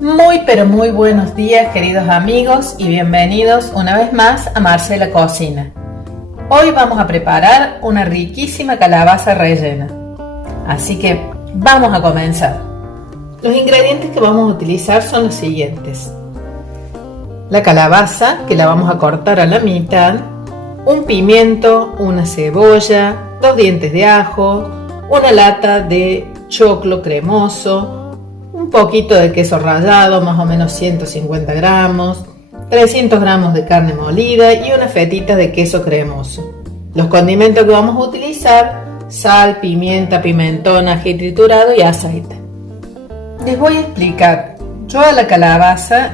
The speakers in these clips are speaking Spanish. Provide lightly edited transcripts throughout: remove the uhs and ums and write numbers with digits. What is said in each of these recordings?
Muy pero muy buenos días, queridos amigos, y bienvenidos una vez más a Marcela Cocina. Hoy vamos a preparar una riquísima calabaza rellena, así que vamos a comenzar. Los ingredientes que vamos a utilizar son los siguientes: la calabaza, que la vamos a cortar a la mitad, un pimiento, una cebolla, 2 dientes de ajo, una lata de choclo cremoso, un poquito de queso rallado, más o menos 150 gramos, 300 gramos de carne molida y unas fetitas de queso cremoso. Los condimentos que vamos a utilizar: sal, pimienta, pimentón, ají triturado y aceite. Les voy a explicar. Yo a la calabaza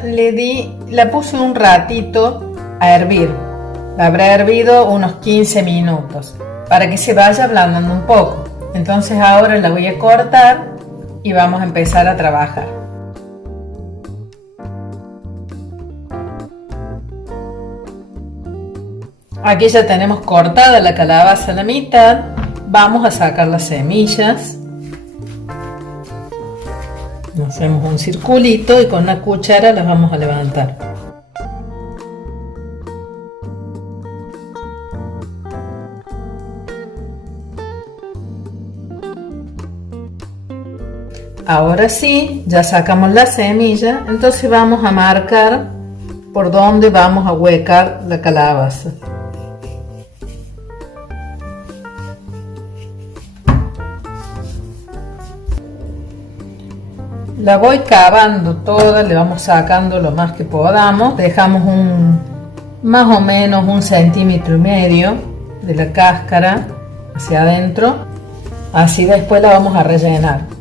la puse un ratito a hervir. La habré hervido unos 15 minutos para que se vaya ablandando un poco. Entonces ahora la voy a cortar y vamos a empezar a trabajar. Aquí ya tenemos cortada la calabaza a la mitad. Vamos a sacar las semillas. Hacemos un circulito y con una cuchara las vamos a levantar. Ahora sí, ya sacamos la semilla, entonces vamos a marcar por dónde vamos a huecar la calabaza. La voy cavando toda, le vamos sacando lo más que podamos. Dejamos más o menos 1,5 centímetros de la cáscara hacia adentro. Así después la vamos a rellenar.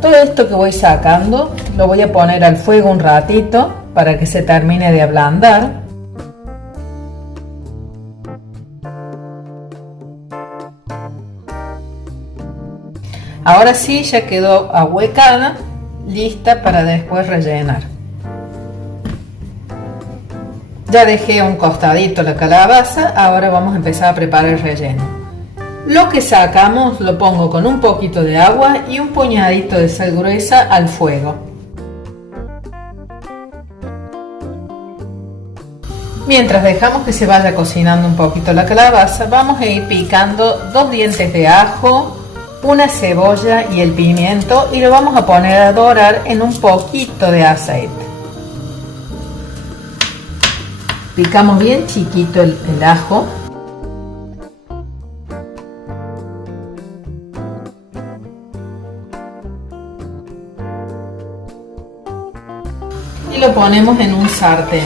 Todo esto que voy sacando lo voy a poner al fuego un ratito para que se termine de ablandar. Ahora sí, ya quedó ahuecada, lista para después rellenar. Ya dejé a un costadito la calabaza, ahora vamos a empezar a preparar el relleno. Lo que sacamos lo pongo con un poquito de agua y un puñadito de sal gruesa al fuego. Mientras dejamos que se vaya cocinando un poquito la calabaza, vamos a ir picando 2 dientes de ajo, una cebolla y el pimiento, y lo vamos a poner a dorar en un poquito de aceite. Picamos bien chiquito el ajo. Y lo ponemos en un sartén.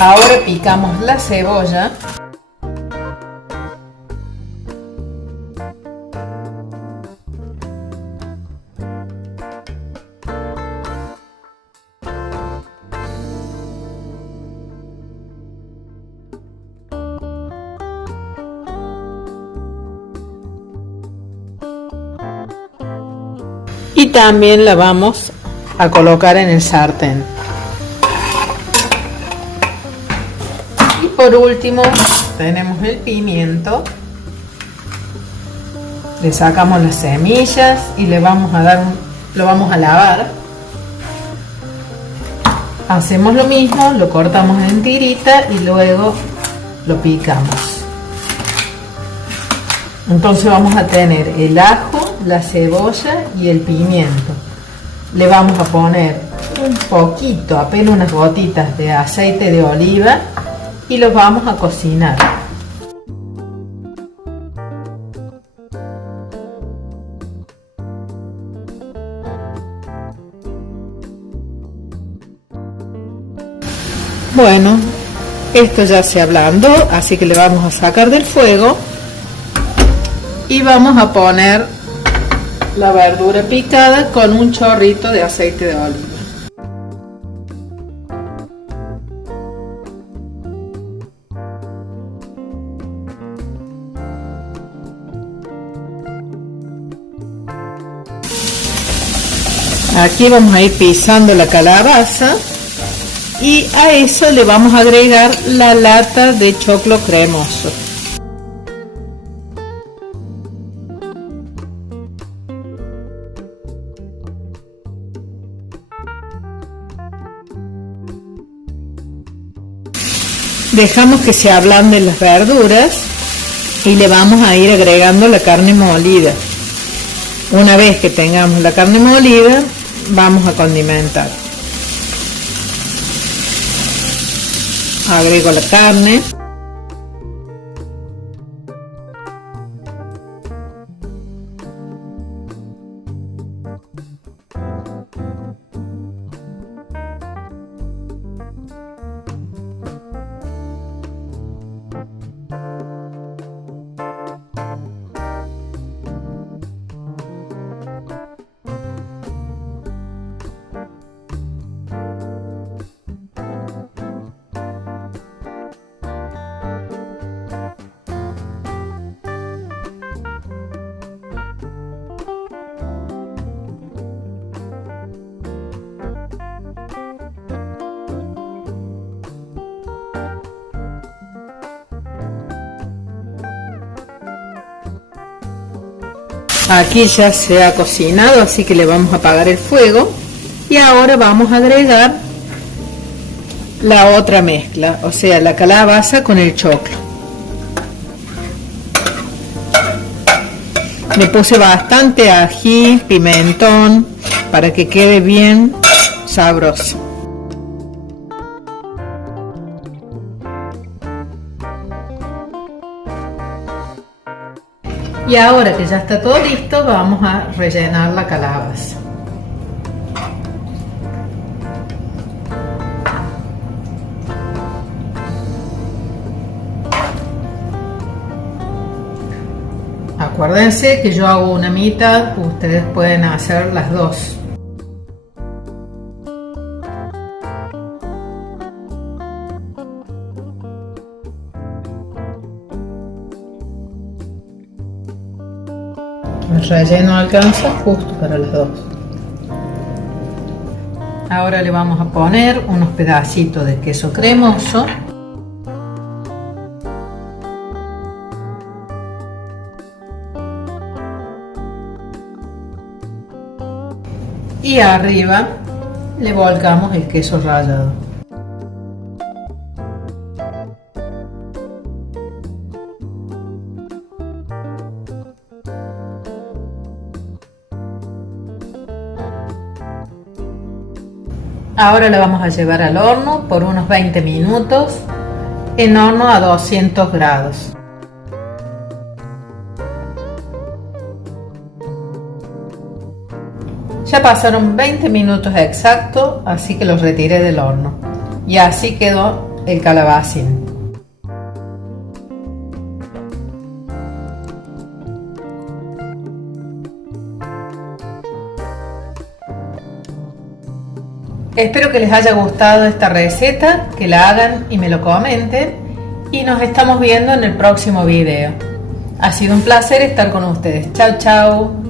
Ahora picamos la cebolla. Y también la vamos a colocar en el sartén. Y por último tenemos el pimiento. Le sacamos las semillas y le vamos a dar lo vamos a lavar. Hacemos lo mismo, lo cortamos en tirita y luego lo picamos. Entonces vamos a tener el ajo, la cebolla y el pimiento. Le vamos a poner un poquito, apenas unas gotitas de aceite de oliva, y los vamos a cocinar. Bueno, esto ya se ablandó, así que le vamos a sacar del fuego y vamos a poner la verdura picada con un chorrito de aceite de oliva. Aquí vamos a ir pisando la calabaza y a eso le vamos a agregar la lata de choclo cremoso. Dejamos que se ablanden las verduras y le vamos a ir agregando la carne molida. Una vez que tengamos la carne molida, vamos a condimentar. Agrego la carne. Aquí ya se ha cocinado, así que le vamos a apagar el fuego y ahora vamos a agregar la otra mezcla, o sea, la calabaza con el choclo. Le puse bastante ají, pimentón para que quede bien sabroso. Y ahora que ya está todo listo, vamos a rellenar la calabaza. Acuérdense que yo hago una mitad, ustedes pueden hacer las dos. El relleno alcanza justo para las dos. Ahora le vamos a poner unos pedacitos de queso cremoso. Y arriba le volcamos el queso rallado. Ahora la vamos a llevar al horno por unos 20 minutos en horno a 200 grados. Ya pasaron 20 minutos exactos, así que los retiré del horno. Y así quedó el calabacín. Espero que les haya gustado esta receta, que la hagan y me lo comenten. Y nos estamos viendo en el próximo video. Ha sido un placer estar con ustedes. Chao, chao.